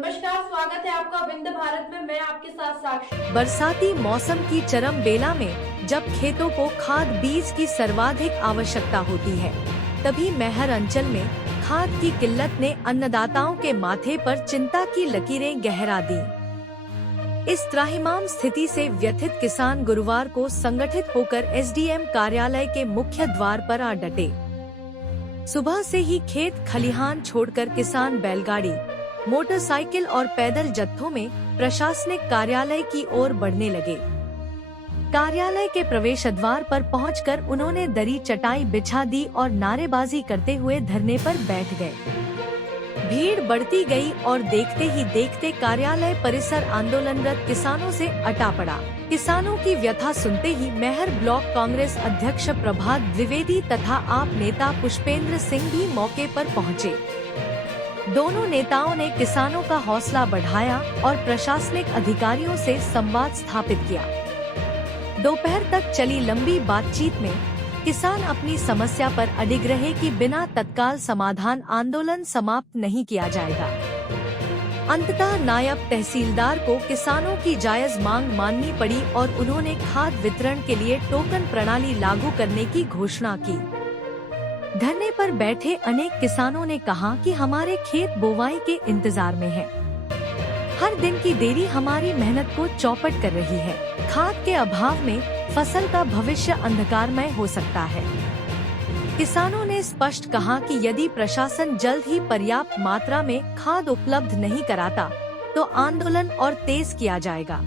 नमस्कार, स्वागत है आपका विंध्य भारत में। मैं आपके साथ साक्षी। बरसाती मौसम की चरम बेला में जब खेतों को खाद बीज की सर्वाधिक आवश्यकता होती है, तभी मैहर अंचल में खाद की किल्लत ने अन्नदाताओं के माथे पर चिंता की लकीरें गहरा दी। इस त्राहिमाम स्थिति से व्यथित किसान गुरुवार को संगठित होकर एसडीएम कार्यालय के मुख्य द्वार पर आ डटे। सुबह से ही खेत खलिहान छोड़कर किसान बैलगाड़ी, मोटरसाइकिल और पैदल जत्थों में प्रशासनिक कार्यालय की ओर बढ़ने लगे। कार्यालय के प्रवेश द्वार पर पहुंचकर उन्होंने दरी चटाई बिछा दी और नारेबाजी करते हुए धरने पर बैठ गए। भीड़ बढ़ती गई और देखते ही देखते कार्यालय परिसर आंदोलनरत किसानों से अटा पड़ा। किसानों की व्यथा सुनते ही मैहर ब्लॉक कांग्रेस अध्यक्ष प्रभात द्विवेदी तथा आप नेता पुष्पेंद्र सिंह भी मौके पर पहुंचे। दोनों नेताओं ने किसानों का हौसला बढ़ाया और प्रशासनिक अधिकारियों से संवाद स्थापित किया। दोपहर तक चली लंबी बातचीत में किसान अपनी समस्या पर अडिग रहे कि बिना तत्काल समाधान आंदोलन समाप्त नहीं किया जाएगा। अंततः नायब तहसीलदार को किसानों की जायज मांग माननी पड़ी और उन्होंने खाद वितरण के लिए टोकन प्रणाली लागू करने की घोषणा की। धरने पर बैठे अनेक किसानों ने कहा कि हमारे खेत बोवाई के इंतजार में हैं। हर दिन की देरी हमारी मेहनत को चौपट कर रही है। खाद के अभाव में फसल का भविष्य अंधकारमय हो सकता है। किसानों ने स्पष्ट कहा कि यदि प्रशासन जल्द ही पर्याप्त मात्रा में खाद उपलब्ध नहीं कराता तो आंदोलन और तेज किया जाएगा।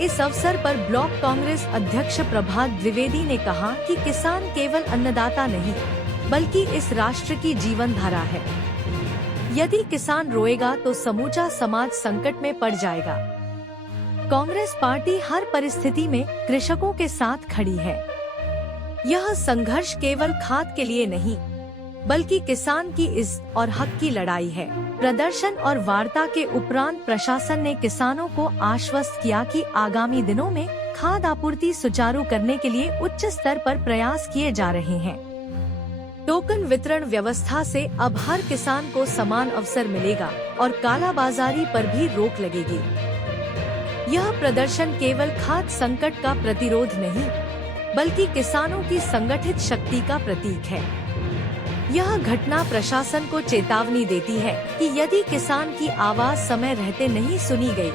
इस अवसर पर ब्लॉक कांग्रेस अध्यक्ष प्रभात द्विवेदी ने कहा कि किसान केवल अन्नदाता नहीं, बल्कि इस राष्ट्र की जीवन धारा है। यदि किसान रोएगा तो समूचा समाज संकट में पड़ जाएगा। कांग्रेस पार्टी हर परिस्थिति में कृषकों के साथ खड़ी है। यह संघर्ष केवल खाद के लिए नहीं, बल्कि किसान की इज्जत और हक की लड़ाई है। प्रदर्शन और वार्ता के उपरांत प्रशासन ने किसानों को आश्वस्त किया कि आगामी दिनों में खाद आपूर्ति सुचारू करने के लिए उच्च स्तर पर प्रयास किए जा रहे हैं। टोकन वितरण व्यवस्था से अब हर किसान को समान अवसर मिलेगा और कालाबाजारी पर भी रोक लगेगी। यह प्रदर्शन केवल खाद संकट का प्रतिरोध नहीं, बल्कि किसानों की संगठित शक्ति का प्रतीक है। यह घटना प्रशासन को चेतावनी देती है कि यदि किसान की आवाज समय रहते नहीं सुनी गई,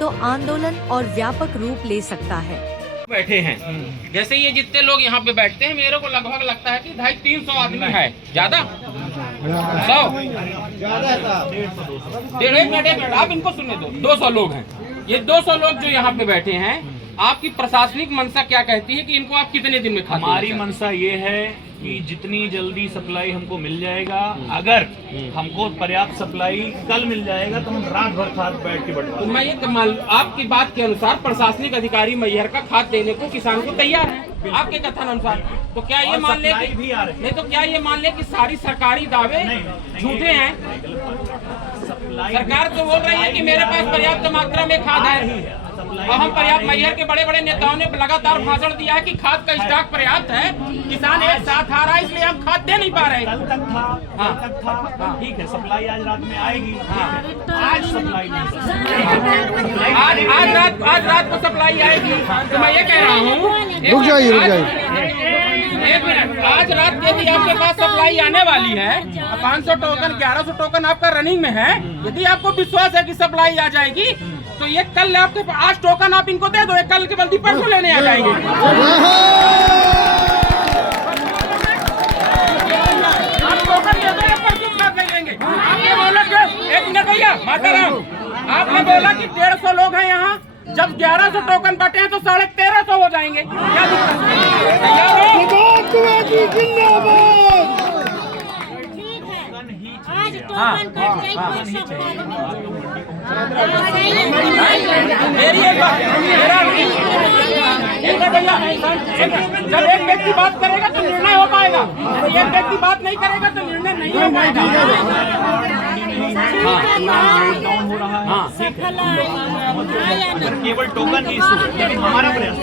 तो आंदोलन और व्यापक रूप ले सकता है। बैठे हैं, जैसे ये जितने लोग यहाँ पे बैठते हैं, मेरे को लगभग लगता है कि 250-300 आदमी है। ज्यादा 100 एक मिनट आप इनको सुनने दो। 200 लोग हैं। ये 200 लोग जो यहाँ पे बैठे हैं, आपकी प्रशासनिक मंशा क्या कहती है कि इनको आप कितने दिन में खाते? हमारी मंशा ये है कि जितनी जल्दी सप्लाई हमको मिल जाएगा, अगर हमको पर्याप्त सप्लाई कल मिल जाएगा तो हम रात भर खाद बैठ के बंटवा। तो मैं ये आपकी बात के अनुसार प्रशासनिक अधिकारी मैहर का खाद देने को किसान को तैयार है, आपके कथन अनुसार। तो क्या ये मान ले भी आ रही नहीं, तो क्या ये मान ले कि सारी सरकारी दावे झूठे हैं? सरकार तो बोल रही है कि मेरे पास पर्याप्त मात्रा में खाद है और हम पर्याप्त। मैहर के बड़े बड़े नेताओं ने लगातार भाषण दिया है कि खाद का स्टॉक पर्याप्त है, किसान एक साथ आ रहा है, इसलिए हम खाद दे नहीं पा रहे। कल तक था, ठीक है, सप्लाई आज रात में आएगी। आज सप्लाई नहीं, आज रात को सप्लाई आएगी। तो मैं ये कह रहा हूँ, रुक जाइए एक मिनट, आज रात यदि आपके पास सप्लाई आने वाली है, 500 टोकन 1100 टोकन आपका रनिंग में है, यदि आपको विश्वास है कि सप्लाई आ जाएगी, तो ये कल आपके आज टोकन आप इनको दे दो, ये कल के बल्कि परसों लेने आ जाएंगे। आप टोकन दे दो या परसों खाद ले लेंगे। आपने बोला कि एक मिनट भैया, माताराम, आपने बोला कि 150 लोग हैं यहाँ, जब 1100 टोकन बटे हैं तो 1350 हो जाएंगे। क्या दिक्कत है? तैयार हो? मेरी एक बात, जब एक व्यक्ति बात करेगा तो निर्णय हो पाएगा, एक व्यक्ति बात नहीं करेगा तो निर्णय नहीं हो पाएगा। केवल टोकन की इशू, हमारा प्रयास